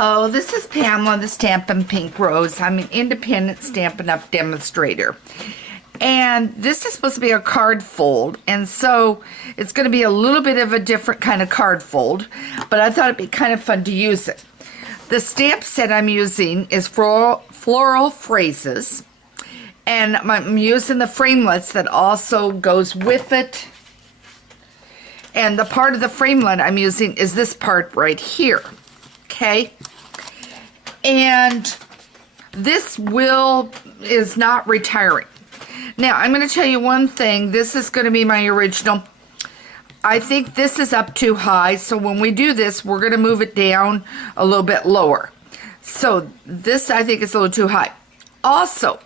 Hello, this is Pamela, the Stampin' Pink Rose. I'm an independent Stampin' Up! Demonstrator. And this is supposed to be a card fold, and so it's going to be a little bit of a different kind of card fold, but I thought it'd be kind of fun to use it. The stamp set I'm using is Floral Phrases, and I'm using the framelits that also goes with it. And the part of the framelit I'm using is this part right here. Okay, and this is not retiring. Now, I'm going to tell you one thing. This is going to be my original. I think this is up too high, so when we do this, we're going to move it down a little bit lower. So this, I think, is a little too high. Also,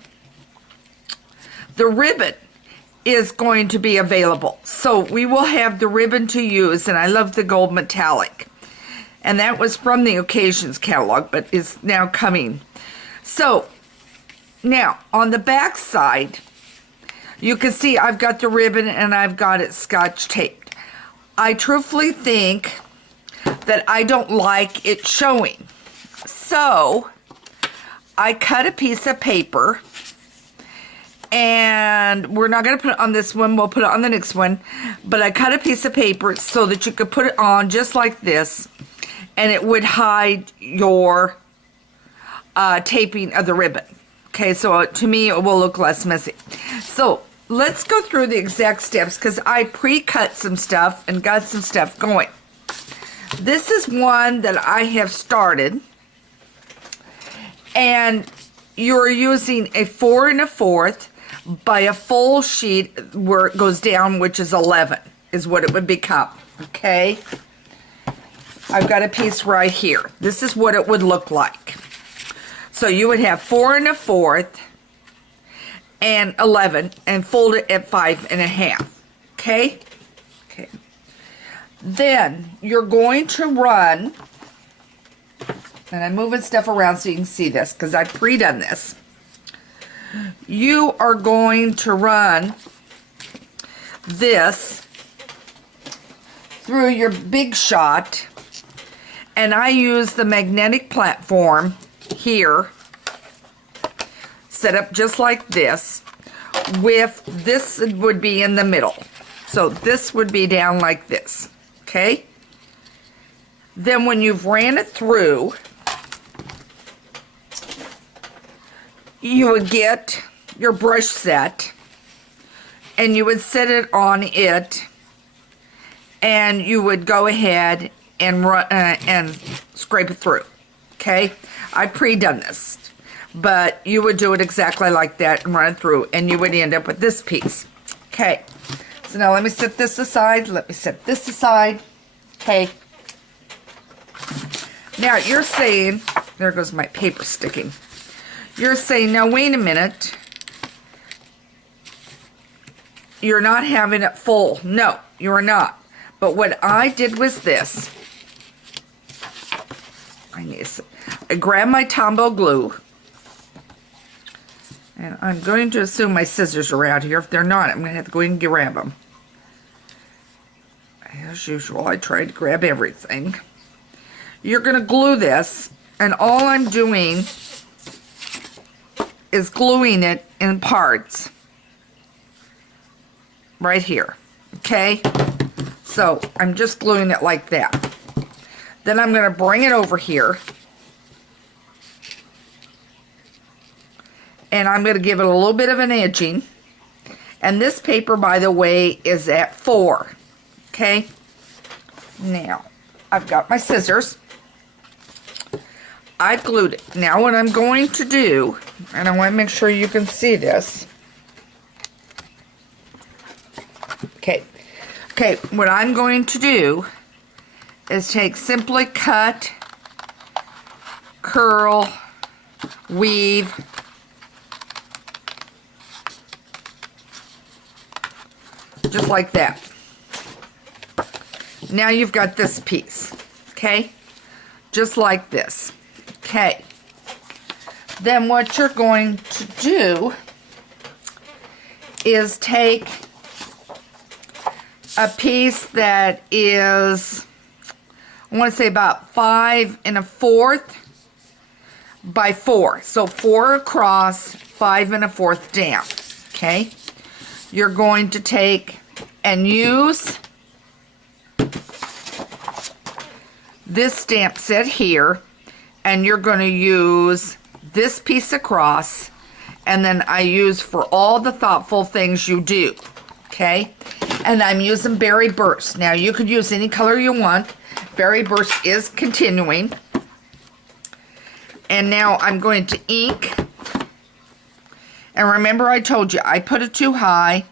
the ribbon is going to be available. So we will have the ribbon to use, and I love the gold metallic. And that was from the Occasions catalog, but is now coming. So, now, on the back side, you can see I've got the ribbon and I've got it scotch taped. I truthfully think that I don't like it showing. So, I cut a piece of paper, and we're not going to put it on this one, we'll put it on the next one, but I cut a piece of paper so that you could put it on just like this, and it would hide your taping of the ribbon. Okay, so to me it will look less messy. So let's go through the exact steps, because I pre-cut some stuff and got some stuff going. This is one that I have started, and you're using a 4 1/4 by a full sheet where it goes down, which is 11 is what it would become. Okay, I've got a piece right here. This is what it would look like. So you would have 4 1/4 and 11 and fold it at 5 1/2. Okay? Okay. Then you're going to run, and I'm moving stuff around so you can see this because I've pre-done this. You are going to run this through your big shot, and I use the magnetic platform here, set up just like this, with this would be in the middle. So this would be down like this, okay? Then when you've ran it through, you would get your brush set, and you would set it on it, and you would go ahead and run and scrape it through. Okay, I pre-done this, but you would do it exactly like that and run it through, and you would end up with this piece. Okay, so now let me set this aside. Let me set this aside. Okay. Now you're saying, there goes my paper sticking. You're saying, now wait a minute. You're not having it full. No, you're not. But what I did was this. I grabbed my Tombow glue, and I'm going to assume my scissors are out here. If they're not, I'm going to have to go in and grab them. As usual, I try to grab everything. You're going to glue this, and all I'm doing is gluing it in parts right here. Okay? So I'm just gluing it like that. Then I'm going to bring it over here, and I'm going to give it a little bit of an edging. And this paper, by the way, is at 4. Okay? Now, I've got my scissors. I've glued it. Now what I'm going to do, and I want to make sure you can see this. Okay. Okay, what I'm going to do is simply cut, curl, weave, just like that. Now you've got this piece, okay? Just like this, okay? Then what you're going to do is take a piece that is I want to say about 5 1/4 by 4. So 4 across, 5 1/4 down. Okay. You're going to take and use this stamp set here, and you're going to use this piece across, and then I use for all the thoughtful things you do. Okay. And I'm using Berry Burst. Now you could use any color you want. Berry Burst is continuing. And now I'm going to ink. And remember I told you I put it too high.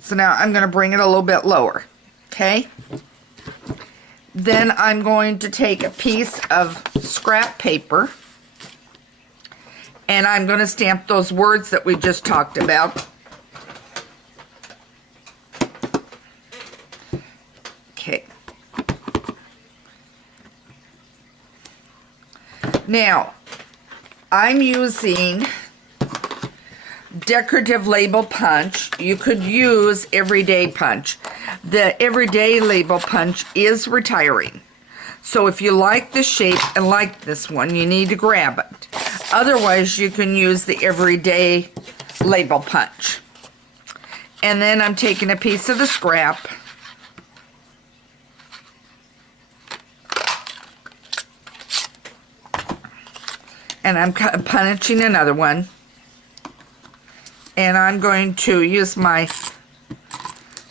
So now I'm going to bring it a little bit lower. Okay. Then I'm going to take a piece of scrap paper. And I'm going to stamp those words that we just talked about. Okay. Now, I'm using decorative label punch. You could use everyday punch. The everyday label punch is retiring. So if you like the shape and like this one, you need to grab it. Otherwise, you can use the everyday label punch. And then I'm taking a piece of the scrap. And I'm punching another one. And I'm going to use my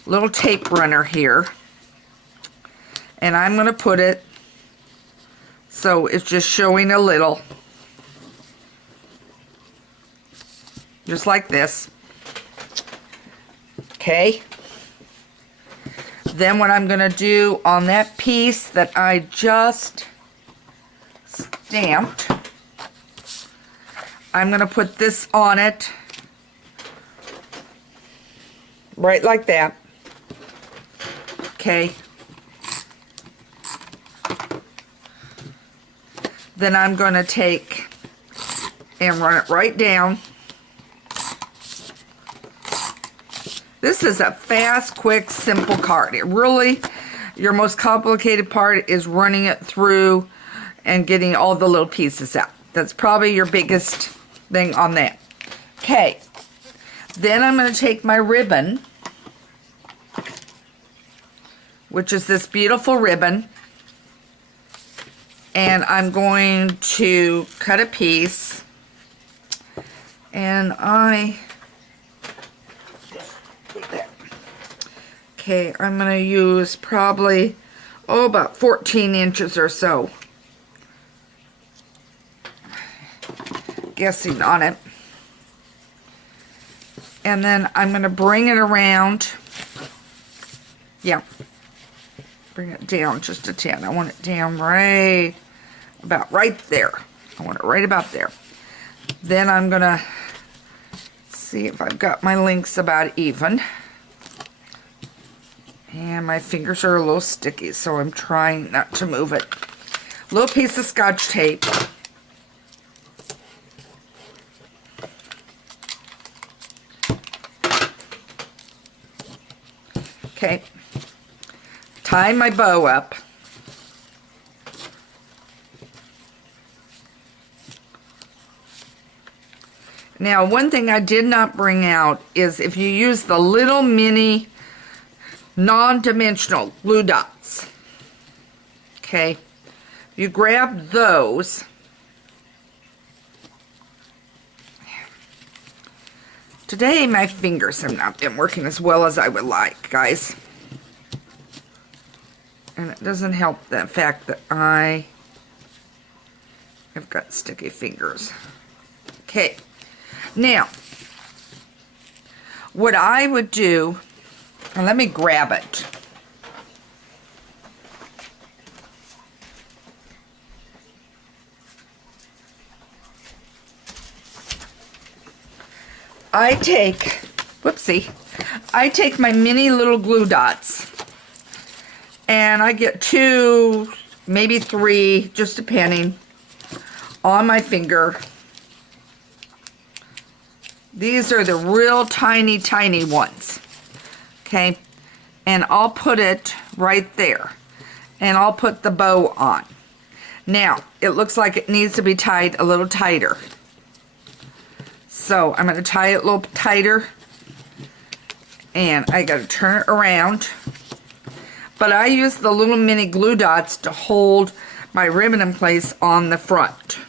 little tape runner here. And I'm going to put it so it's just showing a little. Just like this. Okay. Then what I'm going to do on that piece that I just stamped, I'm going to put this on it, right like that. Okay. Then I'm going to take and run it right down. This is a fast, quick, simple card. It really, your most complicated part is running it through and getting all the little pieces out. That's probably your biggest thing on that. Okay. Then I'm going to take my ribbon, which is this beautiful ribbon, and I'm going to cut a piece, and okay, I'm going to use probably, about 14 inches or so. Guessing on it. And then I'm going to bring it around. Yeah. Bring it down just a tad. I want it down about right there. I want it right about there. Then I'm going to see if I've got my links about even. And my fingers are a little sticky, so I'm trying not to move it. Little piece of Scotch tape. Okay. Tie my bow up. Now, one thing I did not bring out is if you use the little mini non-dimensional glue dots, okay, you grab those, today my fingers have not been working as well as I would like, guys, and it doesn't help the fact that I have got sticky fingers. Okay, now what I would do, and let me grab it. I take my mini little glue dots, and I get 2, maybe 3, just depending, on my finger. These are the real tiny, tiny ones. Okay, and I'll put it right there. and I'll put the bow on. Now, it looks like it needs to be tied a little tighter. So I'm going to tie it a little tighter, and I got to turn it around. But I use the little mini glue dots to hold my ribbon in place on the front.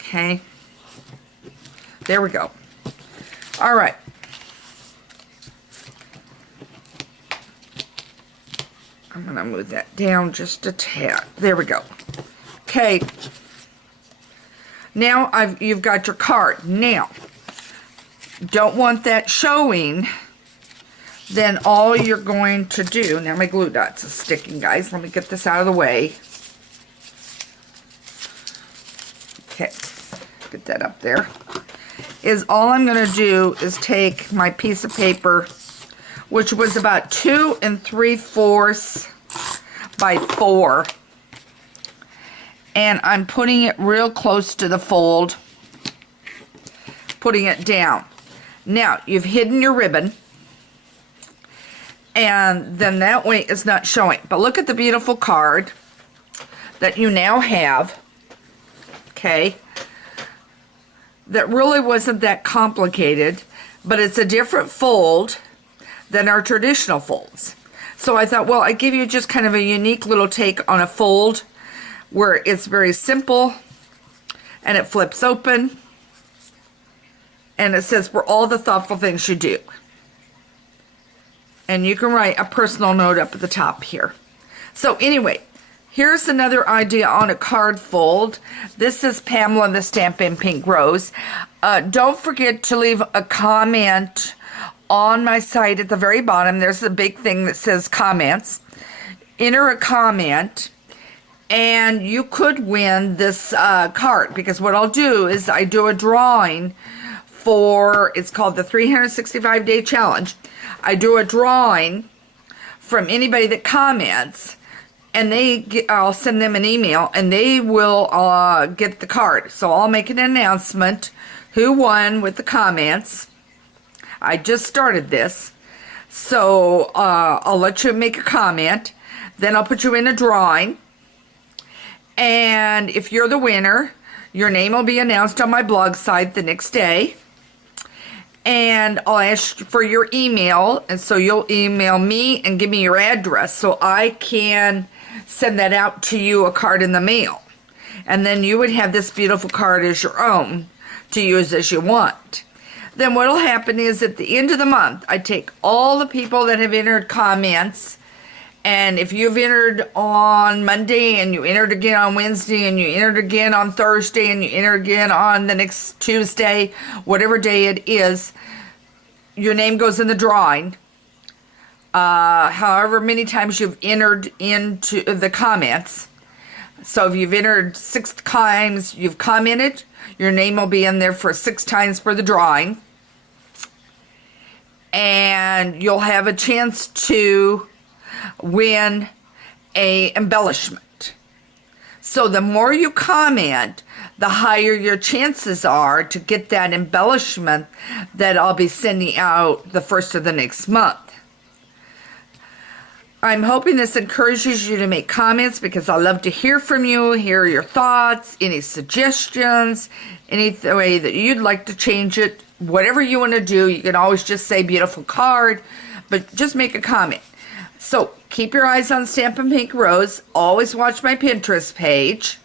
Okay. There we go. All right. I'm going to move that down just a tad. There we go. Okay. Now you've got your card. Now, don't want that showing. Then all you're going to do, now my glue dots is sticking, guys. Let me get this out of the way. Okay, get that up there. Is all I'm going to do is take my piece of paper, which was about 2 3/4 by 4, and I'm putting it real close to the fold, putting it down. Now, you've hidden your ribbon, and then that way it's not showing. But look at the beautiful card that you now have, okay? That really wasn't that complicated, but it's a different fold than our traditional folds. So I thought, well, I'd give you just kind of a unique little take on a fold where it's very simple and it flips open and it says for all the thoughtful things you do. And you can write a personal note up at the top here. So anyway, here's another idea on a card fold. This is Pamela the Stampin' Pink Rose. Don't forget to leave a comment on my site at the very bottom. There's a big thing that says comments. Enter a comment and you could win this card, because what I'll do is I do a drawing for, it's called the 365-day challenge. I do a drawing from anybody that comments, and I'll send them an email, and they will get the card. So I'll make an announcement who won with the comments. I just started this, so I'll let you make a comment. Then I'll put you in a drawing, and if you're the winner, your name will be announced on my blog site the next day. And I'll ask for your email, and so you'll email me and give me your address so I can send that out to you, a card in the mail. And then you would have this beautiful card as your own to use as you want. Then what will happen is at the end of the month, I take all the people that have entered comments, and if you've entered on Monday and you entered again on Wednesday and you entered again on Thursday and you entered again on the next Tuesday, whatever day it is, your name goes in the drawing. However many times you've entered into the comments. So if you've entered 6 times, you've commented, your name will be in there for 6 times for the drawing. And you'll have a chance to win a embellishment. So the more you comment, the higher your chances are to get that embellishment that I'll be sending out the first of the next month. I'm hoping this encourages you to make comments, because I love to hear from you, hear your thoughts, any suggestions, any way that you'd like to change it, whatever you want to do. You can always just say beautiful card, but just make a comment. So keep your eyes on Stampin' Pink Rose. Always watch my Pinterest page.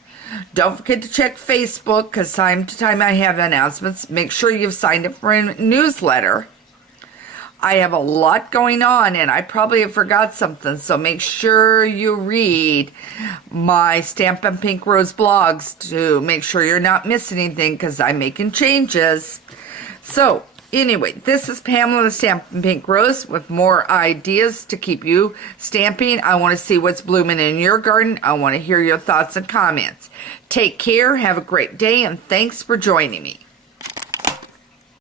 Don't forget to check Facebook, because time to time I have announcements. Make sure you've signed up for a newsletter. I have a lot going on, and I probably have forgot something, so make sure you read my Stampin' Pink Rose blogs to make sure you're not missing anything, because I'm making changes. So anyway, this is Pamela the Stampin' Pink Rose with more ideas to keep you stamping. I want to see what's blooming in your garden. I want to hear your thoughts and comments. Take care, have a great day, and thanks for joining me.